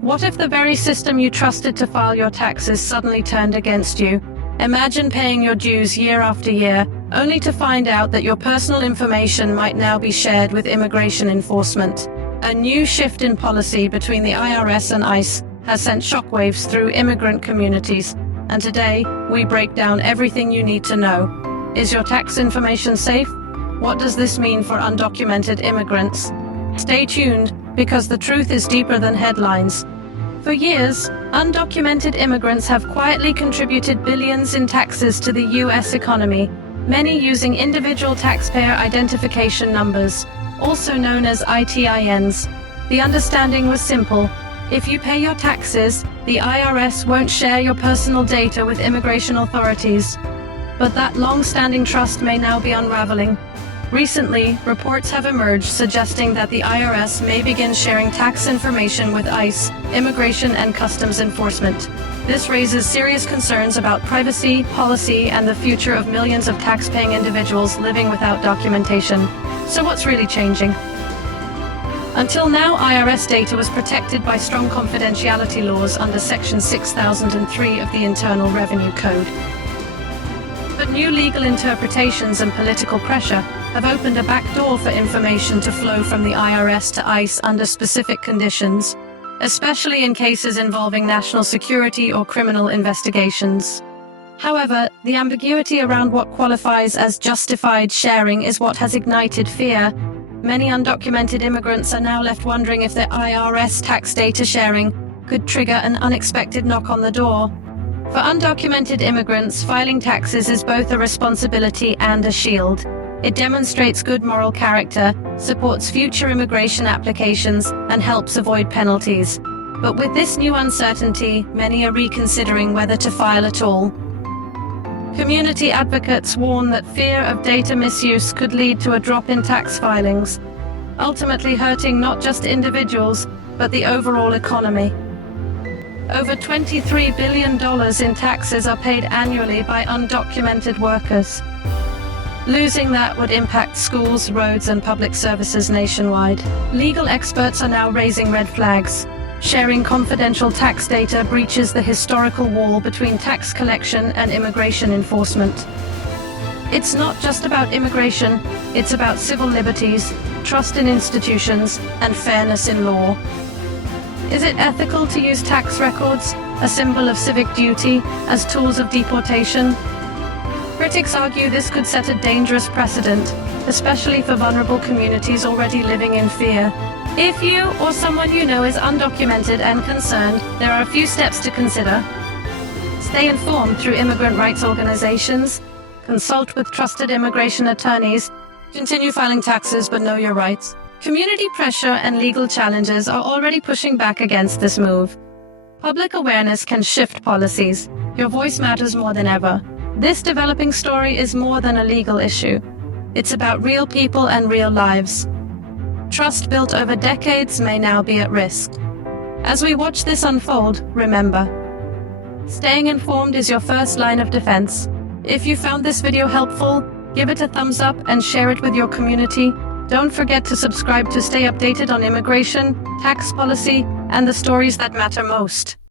What if the very system you trusted to file your taxes suddenly turned against you? Imagine paying your dues year after year, only to find out that your personal information might now be shared with immigration enforcement. A new shift in policy between the IRS and ICE has sent shockwaves through immigrant communities, and today we break down everything you need to know. Is your tax information safe? What does this mean for undocumented immigrants? Stay tuned, because the truth is deeper than headlines. For years, undocumented immigrants have quietly contributed billions in taxes to the U.S. economy, many using individual taxpayer identification numbers, also known as ITINs. The understanding was simple. If you pay your taxes, the IRS won't share your personal data with immigration authorities. But that long-standing trust may now be unraveling. Recently, reports have emerged suggesting that the IRS may begin sharing tax information with ICE, Immigration and Customs Enforcement. This raises serious concerns about privacy, policy, and the future of millions of tax-paying individuals living without documentation. So what's really changing? Until now, IRS data was protected by strong confidentiality laws under Section 6003 of the Internal Revenue Code. But new legal interpretations and political pressure have opened a back door for information to flow from the IRS to ICE under specific conditions, especially in cases involving national security or criminal investigations. However, the ambiguity around what qualifies as justified sharing is what has ignited fear. Many undocumented immigrants are now left wondering if their IRS tax data sharing could trigger an unexpected knock on the door. For undocumented immigrants, filing taxes is both a responsibility and a shield. It demonstrates good moral character, supports future immigration applications, and helps avoid penalties. But with this new uncertainty, many are reconsidering whether to file at all. Community advocates warn that fear of data misuse could lead to a drop in tax filings, ultimately hurting not just individuals, but the overall economy. Over $23 billion in taxes are paid annually by undocumented workers. Losing that would impact schools, roads, and public services nationwide. Legal experts are now raising red flags. Sharing confidential tax data breaches the historical wall between tax collection and immigration enforcement. It's not just about immigration, it's about civil liberties, trust in institutions, and fairness in law. Is it ethical to use tax records, a symbol of civic duty, as tools of deportation? Critics argue this could set a dangerous precedent, especially for vulnerable communities already living in fear. If you or someone you know is undocumented and concerned, there are a few steps to consider. Stay informed through immigrant rights organizations, consult with trusted immigration attorneys, continue filing taxes but know your rights. Community pressure and legal challenges are already pushing back against this move. Public awareness can shift policies. Your voice matters more than ever. This developing story is more than a legal issue. It's about real people and real lives. Trust built over decades may now be at risk. As we watch this unfold, remember, staying informed is your first line of defense. If you found this video helpful, give it a thumbs up and share it with your community. Don't forget to subscribe to stay updated on immigration, tax policy, and the stories that matter most.